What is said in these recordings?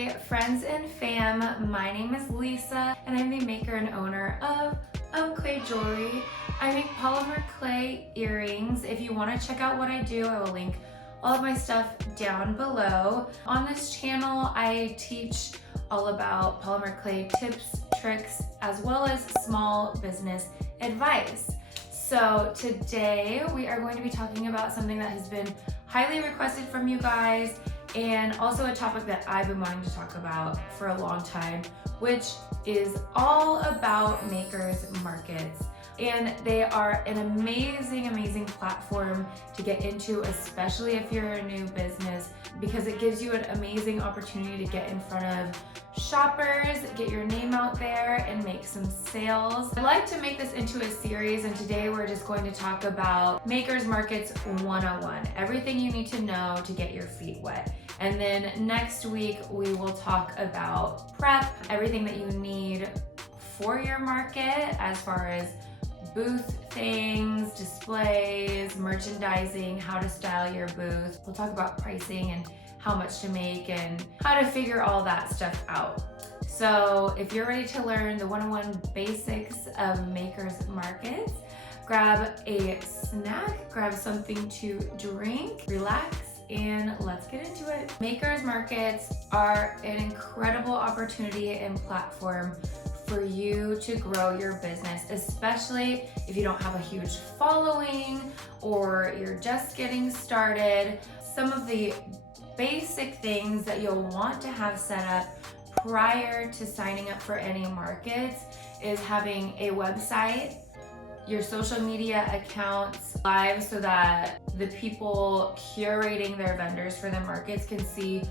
Hi friends and fam, my name is Lisa and I'm the maker and owner of Clay Jewelry. I make polymer clay earrings. If you want to check out what I do, I will link all of my stuff down below. On this channel, I teach all about polymer clay tips, tricks, as well as small business advice. So today we are going to be talking about something that has been highly requested from you guys, and also a topic that I've been wanting to talk about for a long time, which is all about makers markets. And they are an amazing platform to get into, especially if you're a new business, because it gives you an amazing opportunity to get in front of shoppers, get your name out there, and make some sales. I'd like to make this into a series, and today we're just going to talk about Makers Markets 101, everything you need to know to get your feet wet. And then next week we will talk about prep, everything that you need for your market as far as booth things, displays, merchandising, how to style your booth. We'll talk about pricing and how much to make and how to figure all that stuff out. So if you're ready to learn the 101 basics of makers markets, grab a snack, grab something to drink, relax, and let's get into it. Makers markets are an incredible opportunity and platform for you to grow your business, especially if you don't have a huge following or you're just getting started. Some of the basic things that you'll want to have set up prior to signing up for any markets is having a website, your social media accounts live so that the people curating their vendors for the markets can see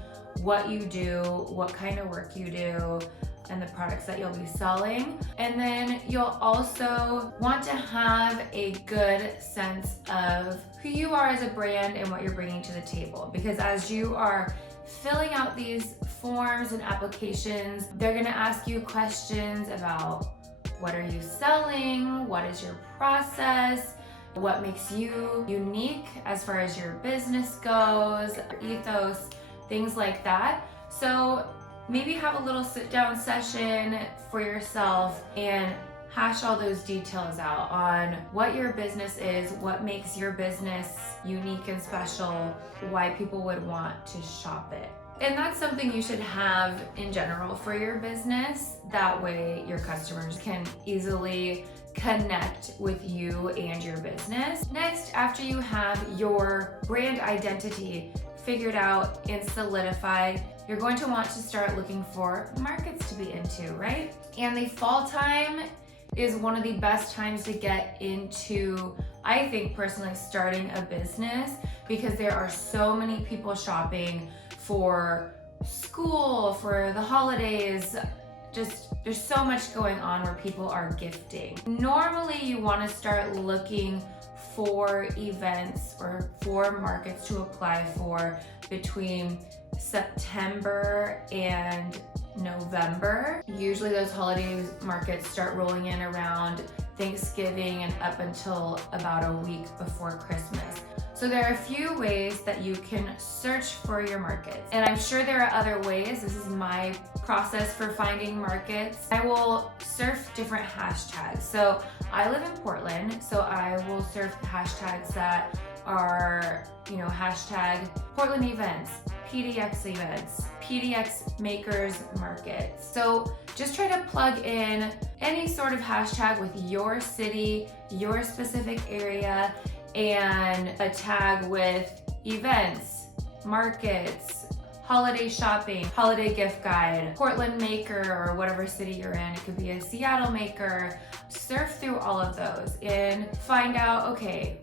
what you do, what kind of work you do, and the products that you'll be selling. And then you'll also want to have a good sense of who you are as a brand and what you're bringing to the table. Because as you are filling out these forms and applications, they're gonna ask you questions about what are you selling, what is your process, what makes you unique as far as your business goes, your ethos, things like that. So maybe have a little sit-down session for yourself and hash all those details out on what your business is, what makes your business unique and special, why people would want to shop it. And that's something you should have in general for your business. That way your customers can easily connect with you and your business. Next, after you have your brand identity figured out and solidified, you're going to want to start looking for markets to be into, right? And the fall time is one of the best times to get into, I think personally, starting a business, because there are so many people shopping for school, for the holidays. Just there's so much going on where people are gifting. Normally you want to start looking for events or for markets to apply for between September and November. Usually those holiday markets start rolling in around Thanksgiving and up until about a week before Christmas. So there are a few ways that you can search for your markets. And I'm sure there are other ways. This is my process for finding markets. I will surf different hashtags. So I live in Portland, so I will surf hashtags that are, hashtag Portland events, PDX events, PDX makers markets. So just try to plug in any sort of hashtag with your city, your specific area, and a tag with events, markets, holiday shopping, holiday gift guide, Portland maker, or whatever city you're in. It could be a Seattle maker. Surf through all of those and find out, okay,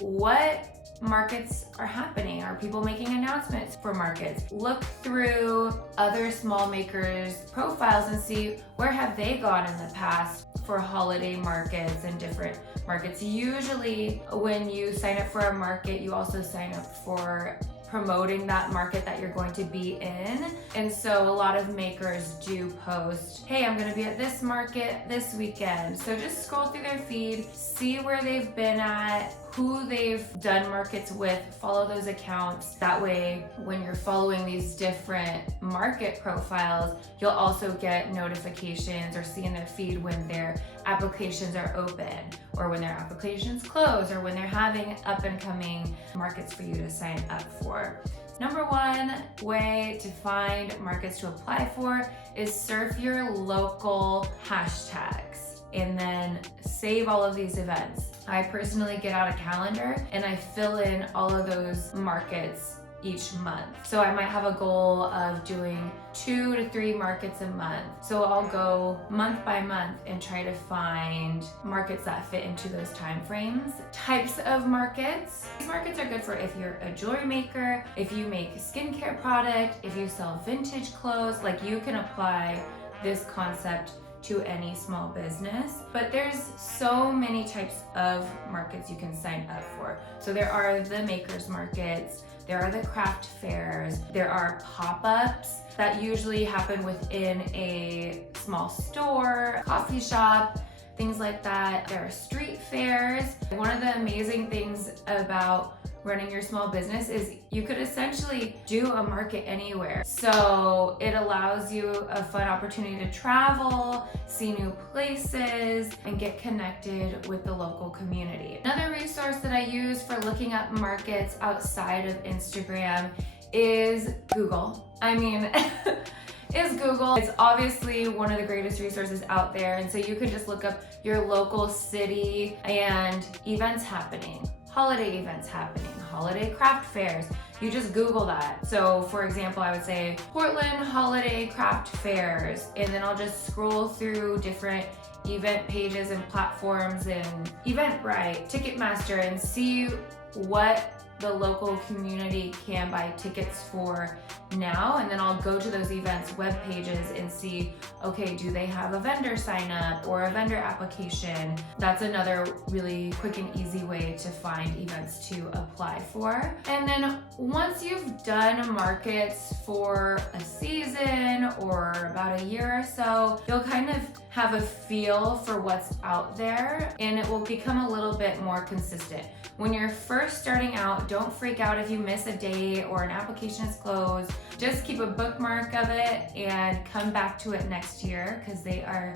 what markets are happening? Are people making announcements for markets? Look through other small makers' profiles and see where have they gone in the past for holiday markets and different markets. Usually when you sign up for a market, you also sign up for promoting that market that you're going to be in. And so a lot of makers do post, hey, I'm gonna be at this market this weekend. So just scroll through their feed, see where they've been at, who they've done markets with, follow those accounts. That way, when you're following these different market profiles, you'll also get notifications or see in their feed when their applications are open, or when their applications close, or when they're having up and coming markets for you to sign up for. Number one way to find markets to apply for is surf your local hashtags and then save all of these events. I personally get out a calendar and I fill in all of those markets each month. So I might have a goal of doing 2 to 3 markets a month. So I'll go month by month and try to find markets that fit into those time frames. Types of markets. These markets are good for if you're a jewelry maker, if you make a skincare product, if you sell vintage clothes. Like, you can apply this concept to any small business. But there's so many types of markets you can sign up for. So there are the makers markets, there are the craft fairs, there are pop-ups that usually happen within a small store, coffee shop, things like that. There are street fairs. One of the amazing things about running your small business is you could essentially do a market anywhere. So it allows you a fun opportunity to travel, see new places, and get connected with the local community. Another resource that I use for looking up markets outside of Instagram is Google. I mean, is Google. It's obviously one of the greatest resources out there. And so you can just look up your local city and events happening, holiday events happening, holiday craft fairs. You just Google that. So for example, I would say Portland holiday craft fairs, and then I'll just scroll through different event pages and platforms and Eventbrite, Ticketmaster, and see what the local community can buy tickets for now. And then I'll go to those events web pages and see, okay, do they have a vendor sign up or a vendor application? That's another really quick and easy way to find events to apply for. And then once you've done markets for a season or about a year or so, you'll kind of have a feel for what's out there, and it will become a little bit more consistent. When you're first starting out, don't freak out if you miss a date or an application is closed. Just keep a bookmark of it and come back to it next year, because they are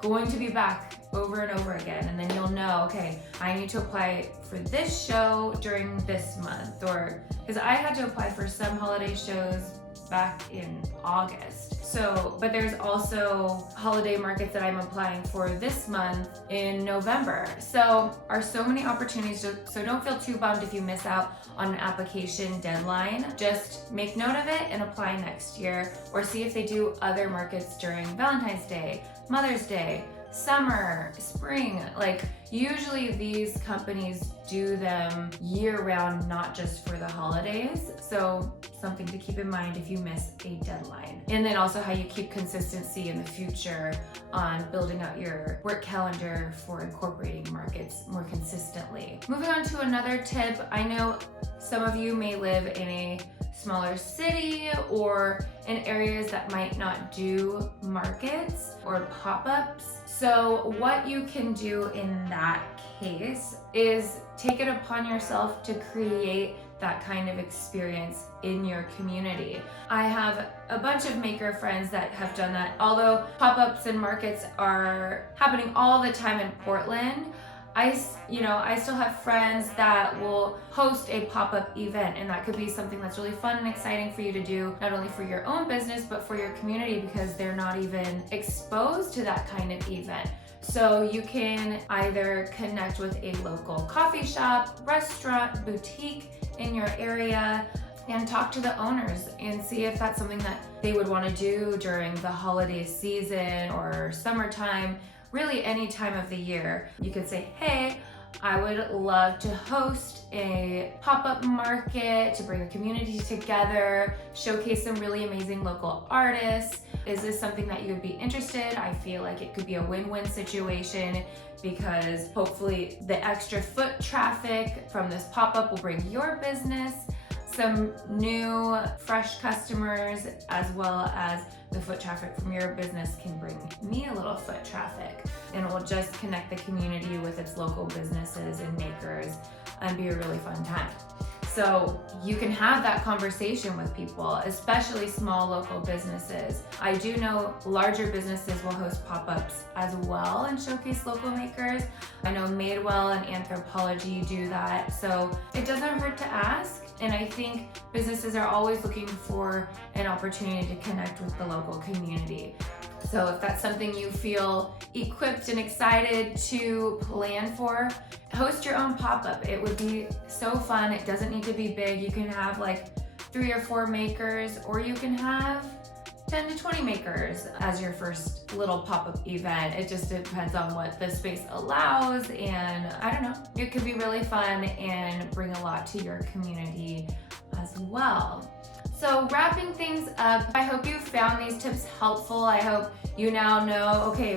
going to be back over and over again. And then you'll know, okay, I need to apply for this show during this month, or because I had to apply for some holiday shows back in August. So, but there's also holiday markets that I'm applying for this month in November. So so many opportunities, so don't feel too bummed if you miss out on an application deadline. Just make note of it and apply next year, or see if they do other markets during Valentine's Day, Mother's Day, summer, spring. Like, usually these companies do them year-round, not just for the holidays. So something to keep in mind if you miss a deadline. And then also how you keep consistency in the future on building out your work calendar for incorporating markets more consistently. Moving on to another tip, I know some of you may live in a smaller city or in areas that might not do markets or pop-ups. So what you can do in that case is take it upon yourself to create that kind of experience in your community. I have a bunch of maker friends that have done that. Although pop-ups and markets are happening all the time in Portland, I still have friends that will host a pop-up event, and that could be something that's really fun and exciting for you to do, not only for your own business, but for your community, because they're not even exposed to that kind of event. So you can either connect with a local coffee shop, restaurant, boutique in your area, and talk to the owners and see if that's something that they would want to do during the holiday season or summertime. Really any time of the year. You could say, hey, I would love to host a pop-up market to bring the community together, showcase some really amazing local artists. Is this something that you would be interested? I feel like it could be a win-win situation, because hopefully the extra foot traffic from this pop-up will bring your business some new, fresh customers, as well as the foot traffic from your business can bring me a little foot traffic, and it will just connect the community with its local businesses and makers and be a really fun time. So you can have that conversation with people, especially small local businesses. I do know larger businesses will host pop-ups as well and showcase local makers. I know Madewell and Anthropology do that, so it doesn't hurt to ask. And I think businesses are always looking for an opportunity to connect with the local community. So if that's something you feel equipped and excited to plan for, host your own pop-up. It would be so fun. It doesn't need to be big. You can have like 3 or 4 makers, or you can have 10 to 20 makers as your first little pop-up event. It just depends on what the space allows, and I don't know, it could be really fun and bring a lot to your community as well. So wrapping things up, I hope you found these tips helpful. I hope you now know, okay,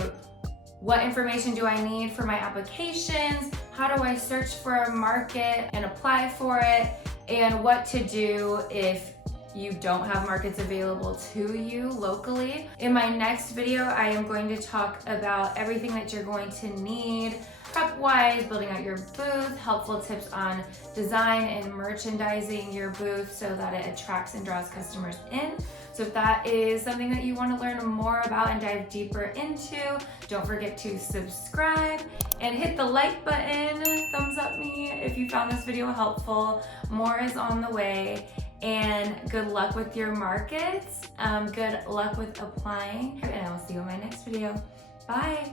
what information do I need for my applications? How do I search for a market and apply for it? And what to do if you don't have markets available to you locally. In my next video, I am going to talk about everything that you're going to need prep-wise, building out your booth, helpful tips on design and merchandising your booth so that it attracts and draws customers in. So if that is something that you want to learn more about and dive deeper into, don't forget to subscribe and hit the like button, thumbs up me if you found this video helpful. More is on the way. And good luck with your markets. Good luck with applying. And I will see you in my next video. Bye.